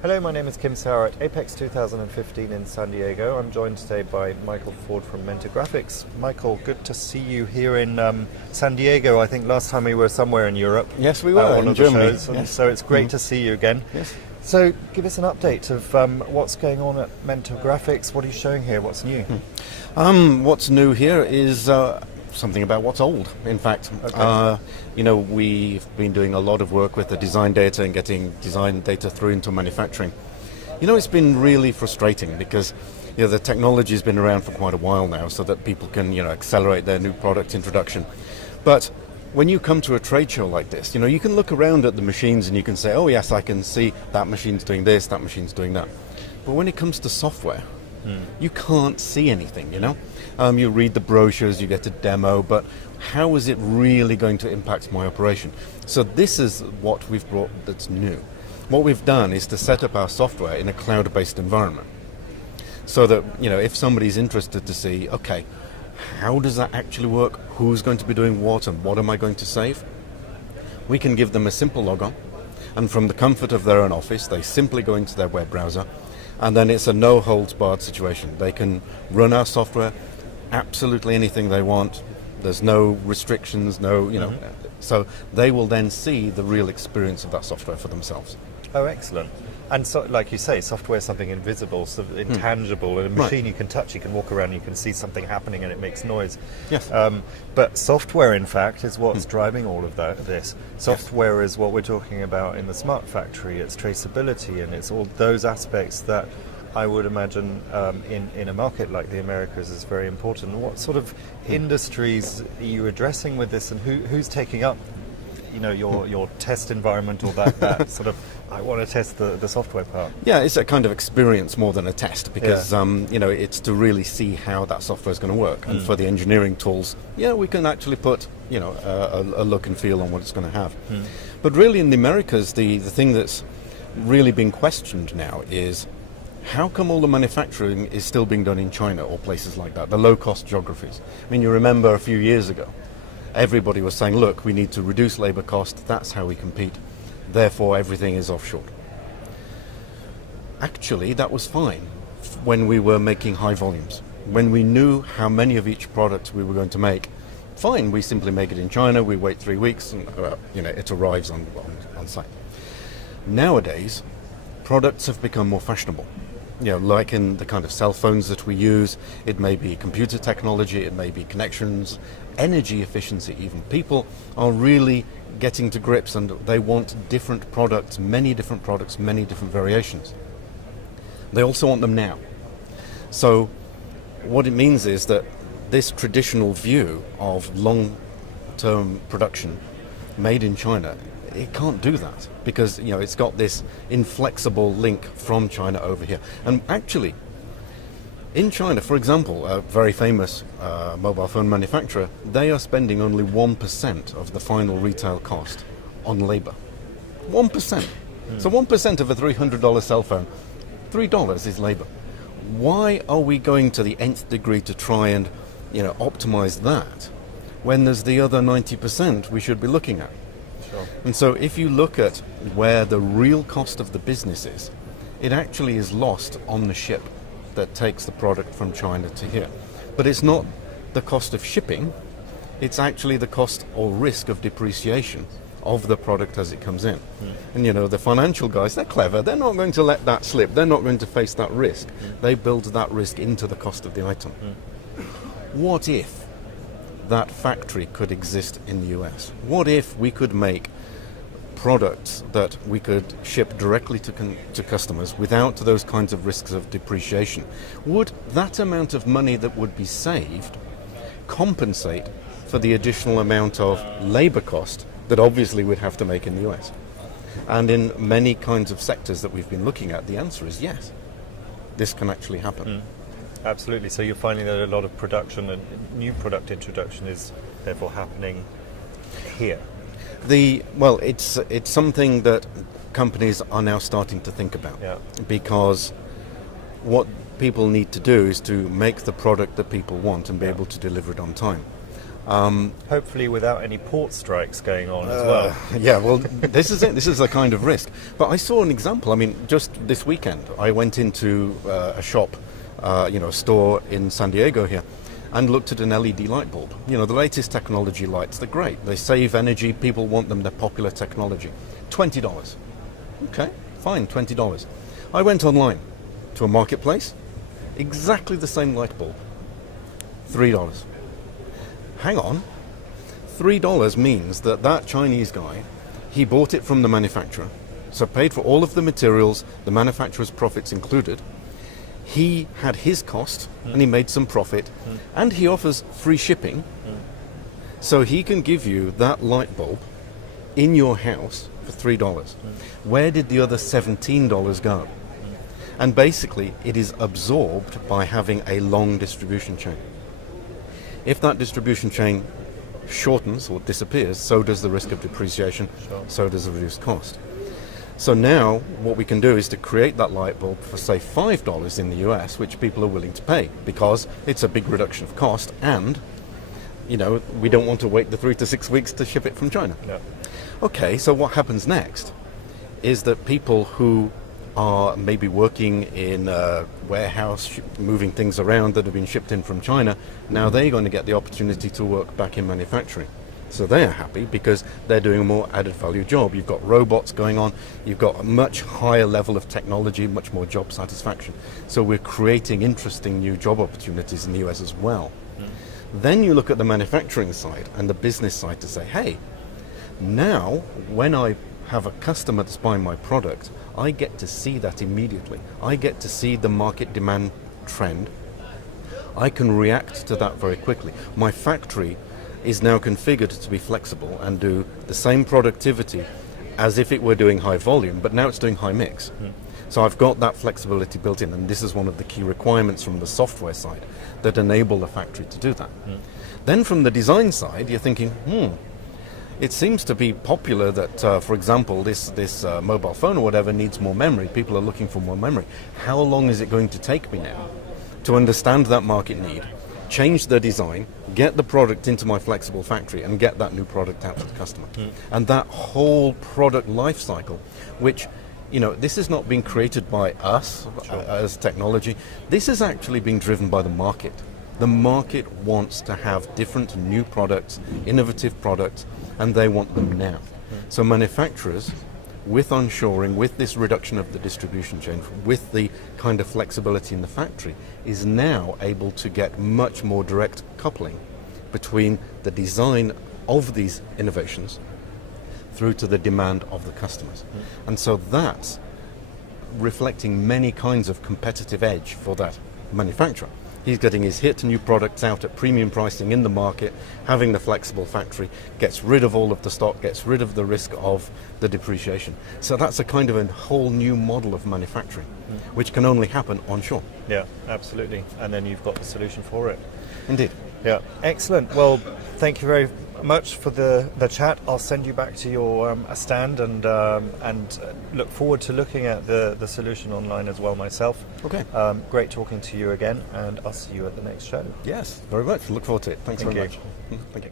Hello, my name is Kim Sauer at APEX 2015 in San Diego. I'm joined today by Michael Ford from Mentor Graphics. Michael, good to see you here in San Diego. I think last time we were somewhere in Europe. Yes, we were, in Germany. Yes. So it's great to see you again. Yes. So give us an update of what's going on at Mentor Graphics. What are you showing here? What's new? What's new here is something about what's old, in fact. Okay. We've been doing a lot of work with the design data and getting design data through into manufacturing. It's been really frustrating because the technology's been around for quite a while now so that people can accelerate their new product introduction. But when you come to a trade show like this, you can look around at the machines and you can say, oh yes, I can see that machine's doing this, that machine's doing that. But when it comes to software, you can't see anything, You read the brochures, you get a demo, but how is it really going to impact my operation? So this is what we've brought that's new. What we've done is to set up our software in a cloud-based environment so that, if somebody's interested to see, okay, how does that actually work? Who's going to be doing what and what am I going to save? We can give them a simple logon, and from the comfort of their own office, they simply go into their web browser, and then it's a no-holds-barred situation. They can run our software, absolutely anything they want. There's no restrictions, so they will then see the real experience of that software for themselves. Oh, excellent. And so, like you say, software is something invisible, so intangible. A machine you can touch, you can walk around, you can see something happening and it makes noise. Yes. But software, in fact, is what's driving all of this. Software is what we're talking about in the smart factory. It's traceability and it's all those aspects that I would imagine in a market like the Americas is very important. What sort of industries are you addressing with this, and who's taking up your test environment, or that sort of, I want to test the software part? Yeah, it's a kind of experience more than a test because it's to really see how that software is going to work. And for the engineering tools, we can actually put a look and feel on what it's going to have. But really in the Americas, the thing that's really being questioned now is how come all the manufacturing is still being done in China or places like that, the low-cost geographies? I mean, you remember a few years ago, everybody was saying, look, we need to reduce labor cost, that's how we compete, therefore everything is offshore. Actually, that was fine when we were making high volumes. When we knew how many of each product we were going to make, fine, we simply make it in China, we wait 3 weeks, and it arrives on site. Nowadays, products have become more fashionable. Like in the kind of cell phones that we use, it may be computer technology, it may be connections, energy efficiency even. People are really getting to grips and they want different products, many different variations. They also want them now. So what it means is that this traditional view of long-term production made in China, it can't do that because it's got this inflexible link from China over here. And actually, in China, for example, a very famous mobile phone manufacturer, they are spending only 1% of the final retail cost on labor. 1%. So 1% of a $300 cell phone, $3 is labor. Why are we going to the nth degree to try and optimize that when there's the other 90% we should be looking at? And so if you look at where the real cost of the business is, it actually is lost on the ship that takes the product from China to here. But it's not the cost of shipping, it's actually the cost or risk of depreciation of the product as it comes in. And the financial guys, they're clever, they're not going to let that slip, they're not going to face that risk. They build that risk into the cost of the item. What if that factory could exist in the US? What if we could make products that we could ship directly to customers without those kinds of risks of depreciation? Would that amount of money that would be saved compensate for the additional amount of labor cost that obviously we'd have to make in the US? And in many kinds of sectors that we've been looking at, the answer is yes. This can actually happen. Absolutely. So you're finding that a lot of production and new product introduction is therefore happening here. It's something that companies are now starting to think about, because what people need to do is to make the product that people want and be able to deliver it on time. Hopefully without any port strikes going on as well. Yeah, well, this is it. This is a kind of risk. But I saw an example. I mean, just this weekend, I went into a shop, a store in San Diego here, and looked at an LED light bulb. The latest technology lights, they're great. They save energy. People want them. They're popular technology. $20. Okay, fine, $20. I went online to a marketplace, exactly the same light bulb, $3. Hang on, $3 means that Chinese guy, he bought it from the manufacturer, so paid for all of the materials, the manufacturer's profits included. He had his cost, and he made some profit, and he offers free shipping, so he can give you that light bulb in your house for $3. Where did the other $17 go? And basically, it is absorbed by having a long distribution chain. If that distribution chain shortens or disappears, so does the risk of depreciation, so does the reduced cost. So now what we can do is to create that light bulb for, say, $5 in the US, which people are willing to pay because it's a big reduction of cost, and we don't want to wait the 3 to 6 weeks to ship it from China. Yeah. Okay, so what happens next is that people who are maybe working in a warehouse, moving things around that have been shipped in from China, now they're going to get the opportunity to work back in manufacturing. So they're happy because they're doing a more added value job. You've got robots going on, you've got a much higher level of technology, much more job satisfaction. So we're creating interesting new job opportunities in the US as well. Then you look at the manufacturing side and the business side to say, hey, now when I have a customer that's buying my product, I get to see that immediately. I get to see the market demand trend. I can react to that very quickly. My factory is now configured to be flexible and do the same productivity as if it were doing high volume, but now it's doing high mix. So I've got that flexibility built in, and this is one of the key requirements from the software side that enable the factory to do that. Then from the design side, you're thinking, it seems to be popular that, for example, this mobile phone or whatever needs more memory. People are looking for more memory. How long is it going to take me now to understand that market need, change the design, get the product into my flexible factory, and get that new product out to the customer? And that whole product life cycle, which, this is not being created by us as technology. This is actually being driven by the market. The market wants to have different new products, innovative products, and they want them now. So manufacturers, with onshoring, with this reduction of the distribution chain, with the kind of flexibility in the factory, is now able to get much more direct coupling between the design of these innovations through to the demand of the customers. And so that's reflecting many kinds of competitive edge for that manufacturer. He's getting his hit new products out at premium pricing in the market, having the flexible factory, gets rid of all of the stock, gets rid of the risk of the depreciation. So that's a kind of a whole new model of manufacturing, which can only happen onshore. Yeah, absolutely. And then you've got the solution for it. Indeed. Yeah, excellent. Well, thank you very much for the chat. I'll send you back to your stand and look forward to looking at the solution online as well myself. Okay. Great talking to you again, and I'll see you at the next show. Yes, very much. Look forward to it. Thanks Thank very you. much. Thank you.